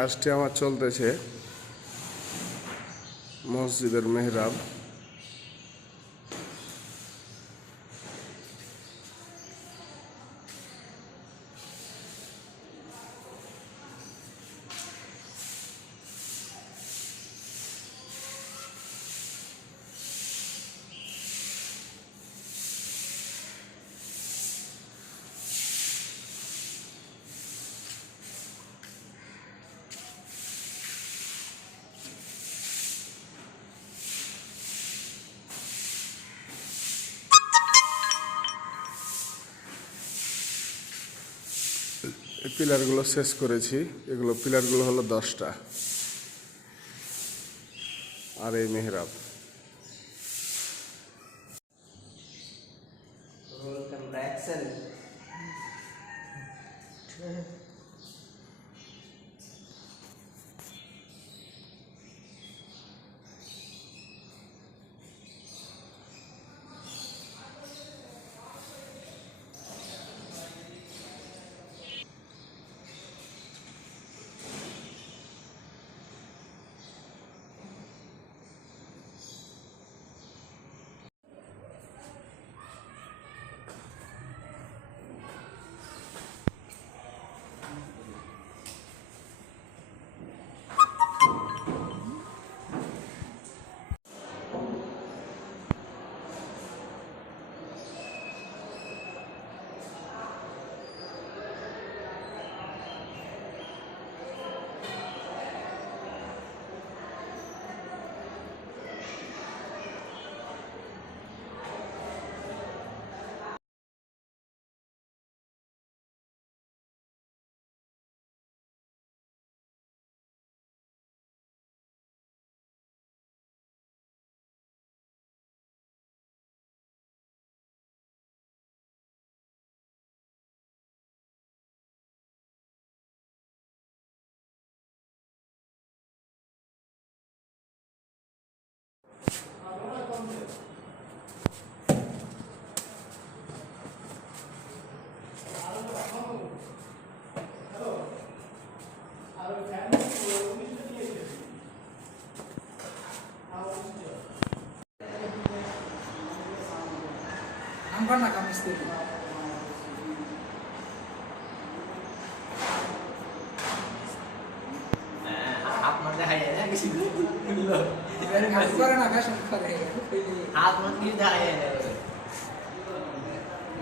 কাজটি আমার চলতেছে মসজিদের মেহরাব। এই পিলারগুলো শেষ করেছি। এগুলো পিলারগুলো হলো 10টা, আর এই মেহরাব।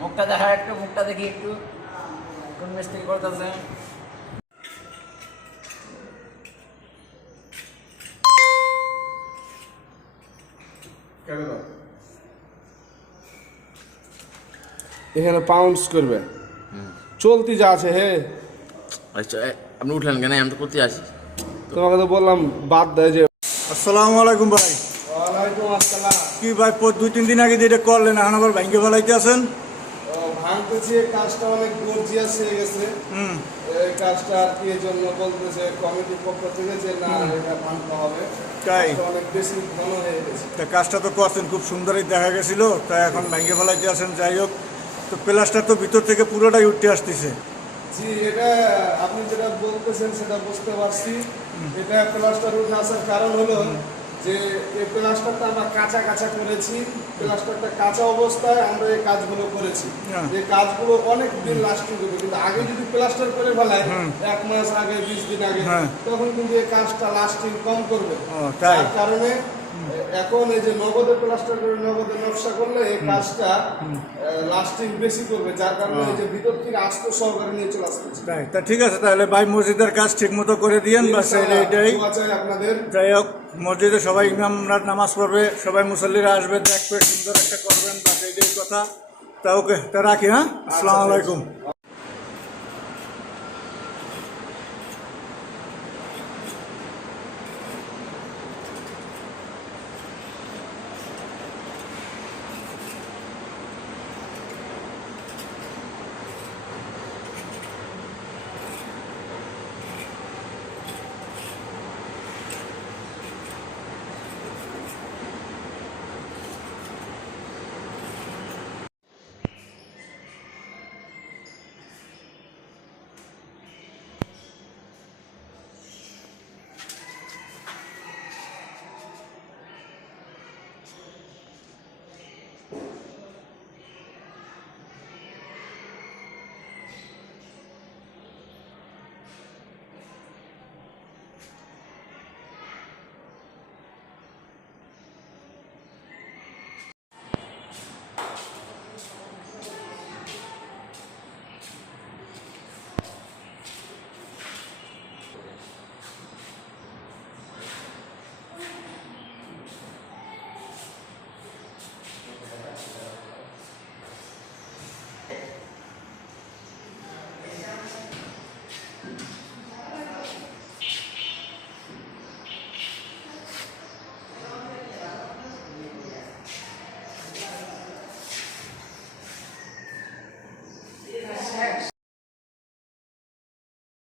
মুখটা দেখা একটু, মুখটা দেখি একটু কোন মিস্টেক করতেছে। এখানে পাউন্স করবে, চলতি যা আছে। হে আচ্ছা, আপনি উঠলেন কেন? আমি তো করতে আসি। তোমাকে তো বললাম বাদ দেয় যে। আসসালামু আলাইকুম ভাই। ওয়ালাইকুম আসসালাম। কি ভাই 2-3 দিন আগে যেটা করলেন এখন আবার ভাঙ্গে ফেলাইতে আছেন? ভাঙতেছি, কাজটা অনেক গর্জিয়াস হয়ে গেছে। এই কাজটা আর কি এর জন্য বলতেছে কমিটির পক্ষ থেকে যে না, এটা ভাঙতে হবে। তাই অনেক বেশি ঘন হয়ে গেছে। তা কাজটা তো করছেন, খুব সুন্দরই দেখা গেছিল। তাই এখন ভাঙ্গে ফেলাইতে আছেন। যাই হোক, তো প্লাস্টার তো ভিতর থেকে পুরোটাই উঠতে আসতেছে। জি, এটা আপনি যেটা বলতেছেন সেটা বুঝতে পারছি। এটা প্লাস্টার উঠে আসার কারণ হলো যে এই প্লাস্টারটা আমরা কাঁচা কাঁচা করেছি। প্লাস্টারটা কাঁচা অবস্থায় আমরা এই কাজগুলো করেছি। এই কাজগুলো অনেক দিন লাস্টিং করবে, কিন্তু আগে যদি প্লাস্টার করে ফেলায় 1 মাস আগে, 20 দিন আগে, তখন কিন্তু এই কাজটা লাস্টিং কম করবে। তার কারণে এখন এই যে নগদে প্লাস্টার করে নগদে নকশা করলে এই কাজটা লাস্টিং বেশি করবে, যার কারণে এই যে ভিতর থেকে আস্তে সহকারে নিয়ে চলে আসতে। তাই তা ঠিক আছে, তাহলে ভাই মসজিদের কাজ ঠিক মতো করে দিয়েন। বাস এইটাই আপনাদের। যাই হোক, মসজিদে সবাই ইমামরা নামাজ পড়বে, সবাই মুসল্লিরা আসবে, দেখবে, সুন্দর একটা করবেন। বাস এইটাই কথা। তা ওকে, তা রাখি। হ্যাঁ, আসসালামু আলাইকুম।